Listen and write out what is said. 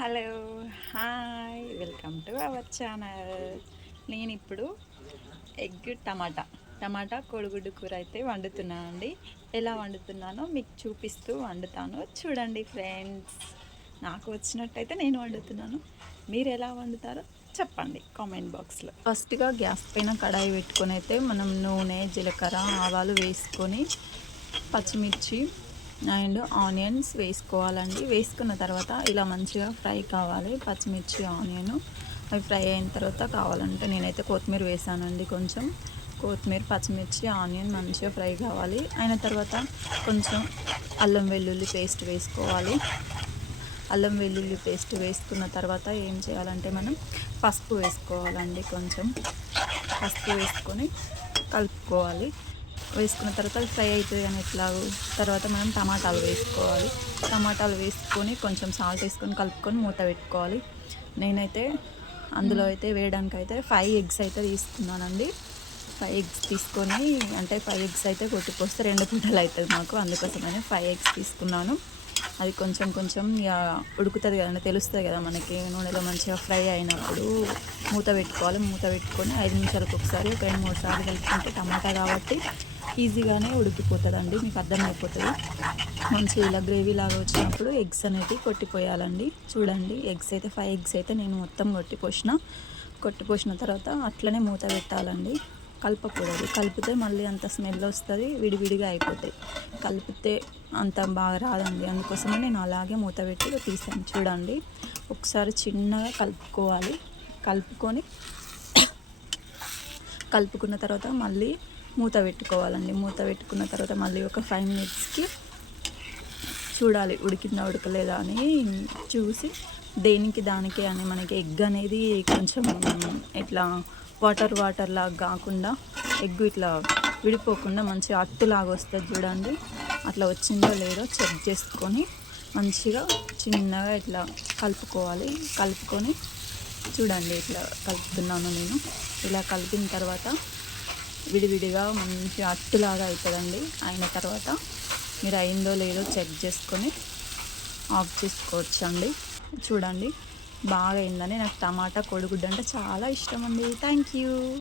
Hello, hi, welcome to our channel. నేను ఇప్పుడు టమాటా కోడిగుడ్డు కూర అయితే వండుతున్నాను అండి. ఎలా వండుతున్నానో మీకు చూపిస్తూ వండుతాను, చూడండి ఫ్రెండ్స్. నాకు వచ్చినట్టయితే నేను వండుతున్నాను, మీరు ఎలా వండుతారో చెప్పండి కామెంట్ బాక్స్లో. ఫస్ట్గా గ్యాస్ పైన కడాయి పెట్టుకొని అయితే మనం నూనె, జీలకర్ర, ఆవాలు వేసుకొని పచ్చిమిర్చి అండ్ ఆనియన్స్ వేసుకోవాలండి. వేసుకున్న తర్వాత ఇలా మంచిగా ఫ్రై కావాలి. పచ్చిమిర్చి, ఆనియన్ అవి ఫ్రై అయిన తర్వాత కావాలంటే నేనైతే కొత్తిమీర వేసానండి. కొంచెం కొత్తిమీర, పచ్చిమిర్చి, ఆనియన్ మంచిగా ఫ్రై కావాలి. అయిన తర్వాత కొంచెం అల్లం వెల్లుల్లి పేస్ట్ వేసుకోవాలి. అల్లం వెల్లుల్లి పేస్ట్ వేసుకున్న తర్వాత ఏం చేయాలంటే మనం పసుపు వేసుకోవాలండి. కొంచెం పసుపు వేసుకొని కలుపుకోవాలి. వేసుకున్న తర్వాత ఫ్రై అవుతుంది కానీ ఎట్లాగో తర్వాత మనం టమాటాలు వేసుకోవాలి. టమాటాలు వేసుకొని కొంచెం సాల్ట్ వేసుకొని కలుపుకొని మూత పెట్టుకోవాలి. నేనైతే అందులో అయితే వేయడానికి అయితే 5 ఎగ్స్ అయితే తీసుకున్నానండి. 5 ఎగ్స్ తీసుకొని అంటే 5 ఎగ్స్ అయితే కొట్టుకొస్తే 2 పూటలు అవుతుంది మాకు, అందుకోసమని 5 ఎగ్స్ తీసుకున్నాను. అది కొంచెం కొంచెం ఇక ఉడుకుతుంది కదండి, తెలుస్తుంది కదా మనకి. నూనెలో మంచిగా ఫ్రై అయినప్పుడు మూత పెట్టుకోవాలి. మూత పెట్టుకొని 5 నిమిషాలకు ఒకసారి 2-3 సార్లు కలుపుకుంటే టమాటా కాబట్టి ఈజీగానే ఉడికిపోతుందండి, మీకు అర్థమైపోతుంది. మంచిగా ఇలా గ్రేవీ లాగా వచ్చినప్పుడు ఎగ్స్ అనేవి కొట్టిపోయాలండి. చూడండి, ఎగ్స్ అయితే 5 ఎగ్స్ అయితే నేను మొత్తం కొట్టిపోసిన తర్వాత అట్లనే మూత పెట్టాలండి. కలపకూడదు, కలిపితే మళ్ళీ అంత స్మెల్ వస్తుంది, విడివిడిగా అయిపోతాయి. కలిపితే అంత బాగా రాదండి, అందుకోసమే నేను అలాగే మూత పెట్టి తీసాను. చూడండి, ఒకసారి చిన్నగా కలుపుకోవాలి. కలుపుకున్న తర్వాత మళ్ళీ మూత పెట్టుకోవాలండి. మూత పెట్టుకున్న తర్వాత మళ్ళీ ఒక 5 మినిట్స్కి చూడాలి ఉడికిందా ఉడకలేదా అని చూసి, దేనికి దానికే అని మనకి ఎగ్ అనేది కొంచెం ఇట్లా వాటర్ లాగా కాకుండా ఎగ్ ఇట్లా విడిపోకుండా మంచిగా అట్టులాగా వస్తుంది చూడండి. అట్లా వచ్చిందో లేదో చెక్ చేసుకొని మంచిగా చిన్నగా ఇట్లా కలుపుకొని చూడండి, ఇట్లా కలుపుతున్నాను నేను. ఇలా కలిపిన తర్వాత విడివిడిగా మంచిగా అట్టులాగా అవుతుందండి. అయిన తర్వాత మీరు అయిందో లేదో చెక్ చేసుకొని ఆఫ్ చేసుకోవచ్చు అండి. చూడండి, బాగా అయిందని. నాకు టమాటా కోడిగుడ్డు అంటే చాలా ఇష్టం అండి. Thank you.